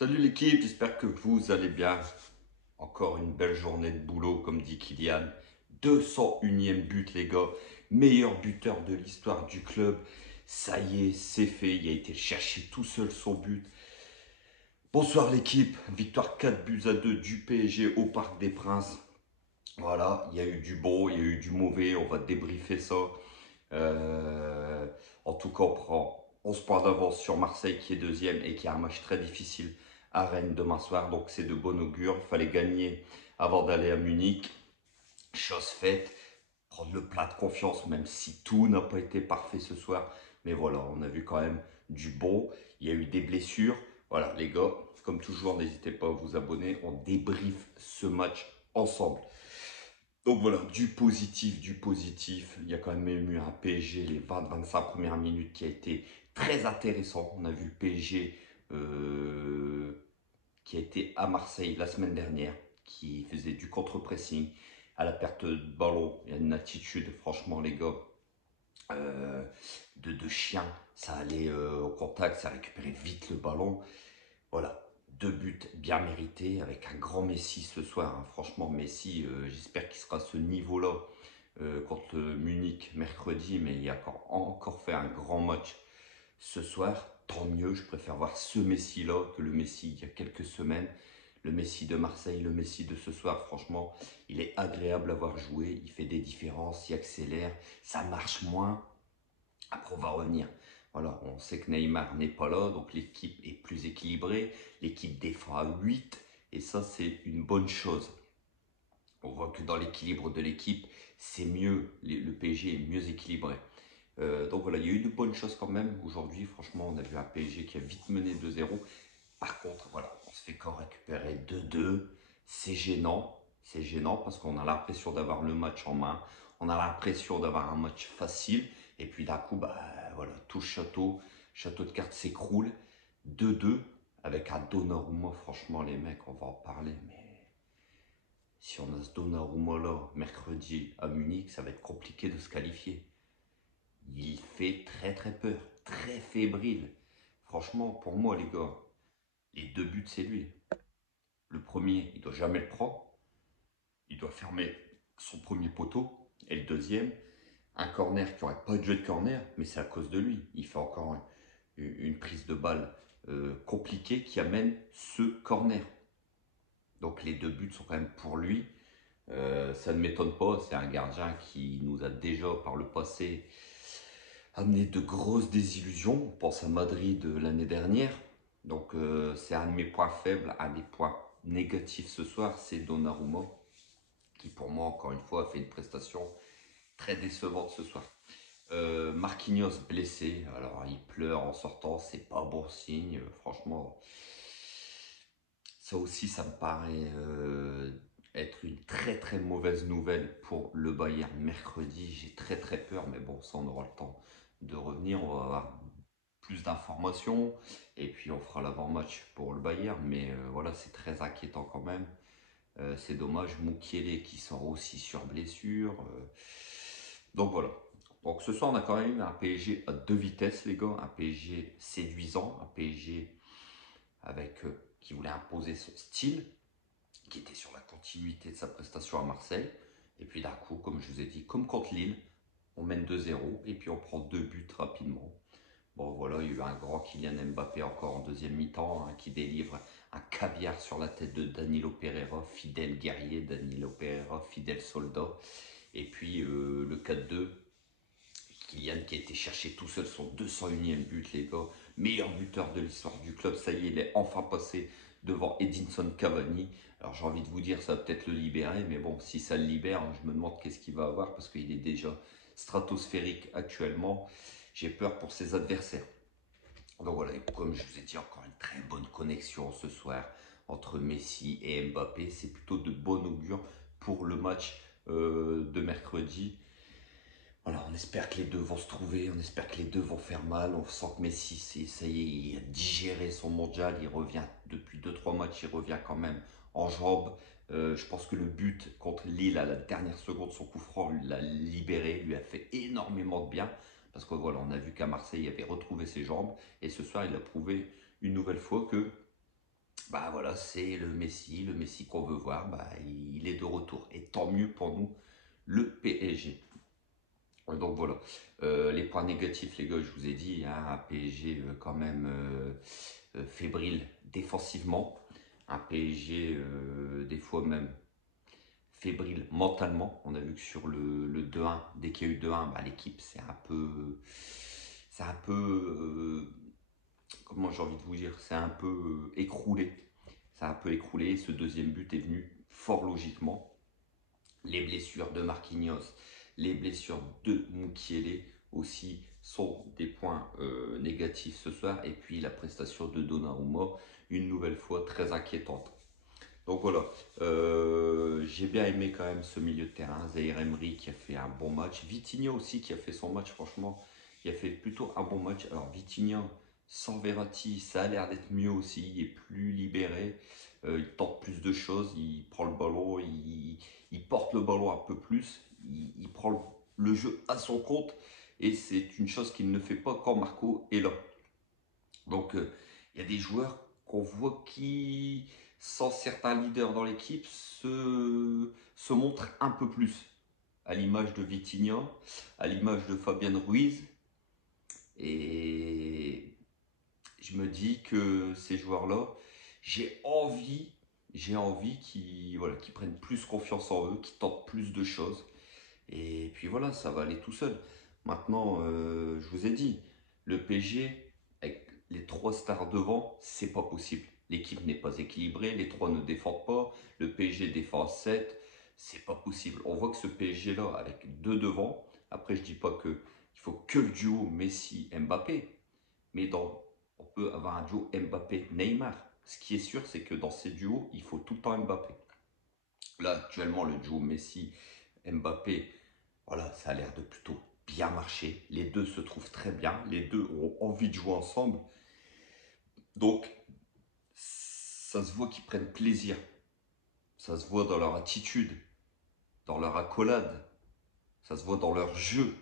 Salut l'équipe, j'espère que vous allez bien. Encore une belle journée de boulot, comme dit Kylian. 201e but, les gars. Meilleur buteur de l'histoire du club. Ça y est, c'est fait. Il a été chercher tout seul son but. Bonsoir l'équipe. Victoire 4 buts à 2 du PSG au Parc des Princes. Voilà, il y a eu du bon, il y a eu du mauvais. On va débriefer ça. Euh, En tout cas, on prend 11 points d'avance sur Marseille qui est deuxième et qui a un match très difficile à Rennes demain soir. Donc c'est de bon augure. Il fallait gagner avant d'aller à Munich. Chose faite, prendre le plat de confiance, même si tout n'a pas été parfait ce soir. Mais voilà, on a vu quand même du bon. Il y a eu des blessures. Voilà, les gars, comme toujours, n'hésitez pas à vous abonner. On débriefe ce match ensemble. Donc voilà, du positif, du positif. Il y a quand même eu un PSG les 20-25 premières minutes qui a été très intéressant. On a vu le PSG qui a été à Marseille la semaine dernière, qui faisait du contre-pressing à la perte de ballon. Il y a une attitude, franchement, les gars, euh, de chien. Ça allait au contact, ça récupérait vite le ballon. Voilà, deux buts bien mérités avec un grand Messi ce soir, hein. Franchement, Messi, j'espère qu'il sera à ce niveau-là contre le Munich mercredi, mais il a encore fait un grand match ce soir. Tant mieux, je préfère voir ce Messi-là que le Messi il y a quelques semaines. Le Messi de Marseille, le Messi de ce soir, franchement, il est agréable à voir jouer, il fait des différences, il accélère, ça marche moins. Après, on va revenir. Voilà, on sait que Neymar n'est pas là, donc l'équipe est plus équilibrée. L'équipe défend à 8, et ça, c'est une bonne chose. On voit que dans l'équilibre de l'équipe, c'est mieux, le PSG est mieux équilibré. Donc voilà, il y a eu de bonnes choses quand même. Aujourd'hui, franchement, on a vu un PSG qui a vite mené 2-0. Par contre, voilà, on se fait quand récupérer 2-2. C'est gênant. C'est gênant parce qu'on a l'impression d'avoir le match en main. On a l'impression d'avoir un match facile. Et puis d'un coup, bah voilà, tout château de cartes s'écroule. 2-2 avec un Donnarumma. Franchement, les mecs, on va en parler. Mais si on a ce Donnarumma là mercredi à Munich, ça va être compliqué de se qualifier. Il fait très très peur, très fébrile. Franchement, pour moi, les gars, les deux buts, c'est lui. Le premier, il doit jamais le prendre. Il doit fermer son premier poteau. Et le deuxième, un corner qui n'aurait pas de jeu de corner, mais c'est à cause de lui. Il fait encore une prise de balle compliquée qui amène ce corner. Donc les deux buts sont quand même pour lui. Ça ne m'étonne pas, c'est un gardien qui nous a déjà par le passé amené de grosses désillusions. On pense à Madrid l'année dernière. Donc c'est un de mes points faibles, un des points négatifs ce soir, c'est Donnarumma, qui pour moi encore une fois a fait une prestation très décevante ce soir. Marquinhos blessé, alors il pleure en sortant, c'est pas bon signe, franchement. Ça aussi, ça me paraît être une très très mauvaise nouvelle pour le Bayern mercredi. J'ai très très peur, mais bon, ça on aura le temps de revenir. On va avoir plus d'informations et puis on fera l'avant-match pour le Bayern. Mais voilà, c'est très inquiétant quand même. C'est dommage, Mukiele qui sort aussi sur blessure. Donc voilà. Donc ce soir, on a quand même eu un PSG à deux vitesses, les gars. Un PSG séduisant, un PSG avec qui voulait imposer son style, qui était sur la continuité de sa prestation à Marseille. Et puis d'un coup, comme je vous ai dit, comme contre Lille, on mène 2-0 et puis on prend deux buts rapidement. Bon voilà, il y a eu un grand Kylian Mbappé encore en deuxième mi-temps, hein, qui délivre un caviar sur la tête de Danilo Pereira, fidèle guerrier, Danilo Pereira, fidèle soldat. Et puis le 4-2, Kylian qui a été chercher tout seul son 201e but, les gars. Meilleur buteur de l'histoire du club. Ça y est, il est enfin passé devant Edinson Cavani. Alors j'ai envie de vous dire, ça va peut-être le libérer. Mais bon, si ça le libère, je me demande qu'est-ce qu'il va avoir. Parce qu'il est déjà stratosphérique actuellement. J'ai peur pour ses adversaires. Donc voilà, et comme je vous ai dit, encore une très bonne connexion ce soir entre Messi et Mbappé. C'est plutôt de bon augure pour le match de mercredi. Voilà, on espère que les deux vont se trouver, on espère que les deux vont faire mal. On sent que Messi, ça y est, il a digéré son mondial, il revient depuis deux trois matchs, il revient quand même en jambes. Je pense que le but contre Lille à la dernière seconde, son coup franc l'a libéré, lui a fait énormément de bien. Parce que voilà, on a vu qu'à Marseille, il avait retrouvé ses jambes. Et ce soir, il a prouvé une nouvelle fois que bah voilà, c'est le Messi qu'on veut voir, bah, il est de retour. Et tant mieux pour nous, le PSG. Donc voilà. Les points négatifs, les gars, je vous ai dit, hein, un PSG quand même fébrile défensivement, un PSG des fois même fébrile mentalement. On a vu que sur le 2-1, dès qu'il y a eu 2-1, bah, l'équipe c'est un peu, comment j'ai envie de vous dire, c'est un peu écroulé. C'est un peu écroulé. Ce deuxième but est venu fort logiquement. Les blessures de Marquinhos, les blessures de Mukiele aussi sont des points négatifs ce soir. Et puis la prestation de Donnarumma, une nouvelle fois très inquiétante. Donc voilà, j'ai bien aimé quand même ce milieu de terrain. Zaïre Emery qui a fait un bon match. Vitinha aussi qui a fait son match, franchement, il a fait plutôt un bon match. Alors Vitinha, sans Verratti, ça a l'air d'être mieux aussi. Il est plus libéré, il tente plus de choses, il prend le ballon, il porte le ballon un peu plus, il prend le jeu à son compte. Et c'est une chose qu'il ne fait pas quand Marco est là. Donc, il y a des joueurs qu'on voit qui, sans certains leaders dans l'équipe, se montrent un peu plus. À l'image de Vitinha, à l'image de Fabien Ruiz. Et je me dis que ces joueurs-là, j'ai envie, j'ai envie qu'ils voilà, qu'ils prennent plus confiance en eux, qu'ils tentent plus de choses. Et puis voilà, ça va aller tout seul. Maintenant, je vous ai dit, le PSG, avec les trois stars devant, c'est pas possible. L'équipe n'est pas équilibrée, les trois ne défendent pas, le PSG défend à 7, c'est pas possible. On voit que ce PSG-là, avec deux devant, après je dis pas que il faut que le duo Messi-Mbappé, mais on peut avoir un duo Mbappé-Neymar. Ce qui est sûr, c'est que dans ces duos, il faut tout le temps Mbappé. Là, actuellement, le duo Messi-Mbappé, voilà, ça a l'air de plutôt bien marcher. Les deux se trouvent très bien. Les deux ont envie de jouer ensemble. Donc, ça se voit qu'ils prennent plaisir. Ça se voit dans leur attitude, dans leur accolade. Ça se voit dans leur jeu.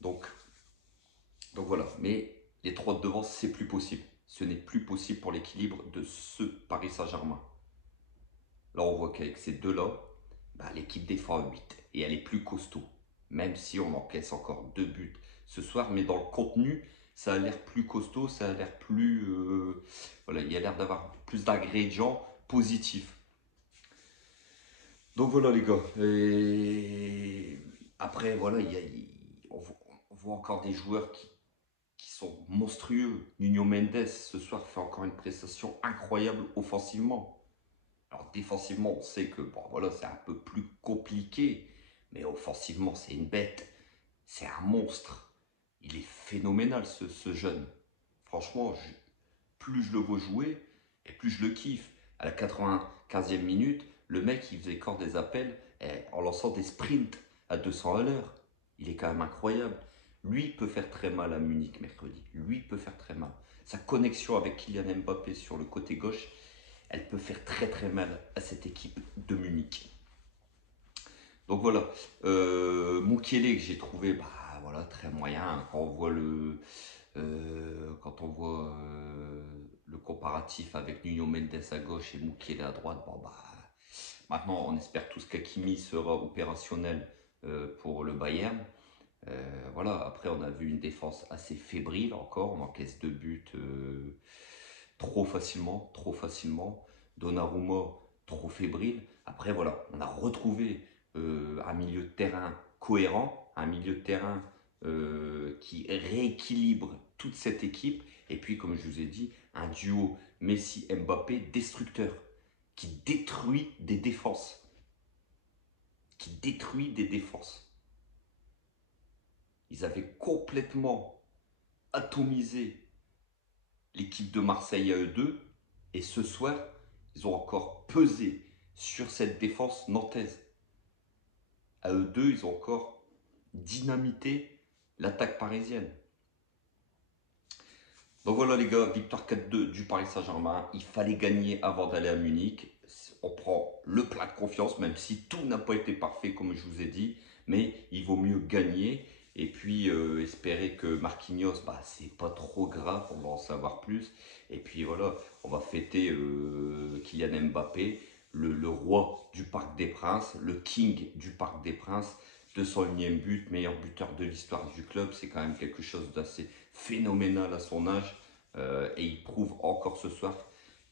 Donc, donc voilà. Mais les trois de devant, c'est plus possible. Ce n'est plus possible pour l'équilibre de ce Paris Saint-Germain. Là, on voit qu'avec ces deux-là, bah, l'équipe défend à 8 et elle est plus costaud. Même si on encaisse encore deux buts ce soir, mais dans le contenu, ça a l'air plus costaud, ça a l'air plus... voilà, il y a l'air d'avoir plus d'ingrédients positifs. Donc voilà les gars. Et après, voilà, on voit encore des joueurs qui sont monstrueux. Nuno Mendes, ce soir, fait encore une prestation incroyable offensivement. Alors défensivement, on sait que bon, voilà, c'est un peu plus compliqué, mais offensivement, c'est une bête. C'est un monstre. Il est phénoménal, ce jeune. Franchement, plus je le vois jouer, et plus je le kiffe. À la 95e minute, le mec, il faisait encore des appels en lançant des sprints à 200 à l'heure. Il est quand même incroyable. Lui peut faire très mal à Munich mercredi. Lui peut faire très mal. Sa connexion avec Kylian Mbappé sur le côté gauche, elle peut faire très très mal à cette équipe de Munich. Donc voilà, Mukiele que j'ai trouvé bah, voilà, très moyen. Quand on voit le comparatif avec Nuno Mendes à gauche et Mukiele à droite, bon, bah, maintenant on espère tous qu'Hakimi sera opérationnel pour le Bayern. Voilà, après on a vu une défense assez fébrile encore, on encaisse deux buts trop facilement, trop facilement. Donnarumma, trop fébrile. Après, voilà, on a retrouvé un milieu de terrain cohérent, un milieu de terrain qui rééquilibre toute cette équipe. Et puis, comme je vous ai dit, un duo Messi-Mbappé destructeur, qui détruit des défenses. Qui détruit des défenses. Ils avaient complètement atomisé l'équipe de Marseille à eux deux. Et ce soir, ils ont encore pesé sur cette défense nantaise. À eux deux, ils ont encore dynamité l'attaque parisienne. Donc voilà les gars, victoire 4-2 du Paris Saint-Germain. Il fallait gagner avant d'aller à Munich. On prend le plat de confiance, même si tout n'a pas été parfait comme je vous ai dit. Mais il vaut mieux gagner Et puis espérer que Marquinhos, bah, c'est pas trop grave, on va en savoir plus. Et puis voilà, on va fêter Kylian Mbappé, le roi du Parc des Princes, le king du Parc des Princes, 201e but, meilleur buteur de l'histoire du club. C'est quand même quelque chose d'assez phénoménal à son âge. Et il prouve encore ce soir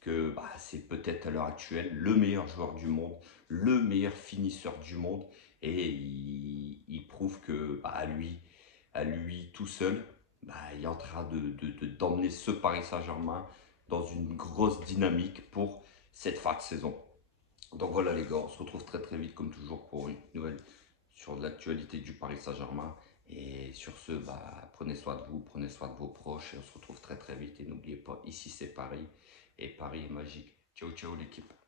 que bah, c'est peut-être à l'heure actuelle le meilleur joueur du monde, le meilleur finisseur du monde. Et il prouve que bah, à lui tout seul, bah, il est en train d'emmener ce Paris Saint-Germain dans une grosse dynamique pour cette fin de saison. Donc voilà les gars, on se retrouve très très vite comme toujours pour une nouvelle sur l'actualité du Paris Saint-Germain. Et sur ce, bah, prenez soin de vous, prenez soin de vos proches et on se retrouve très très vite. Et n'oubliez pas, ici c'est Paris et Paris est magique. Ciao ciao l'équipe.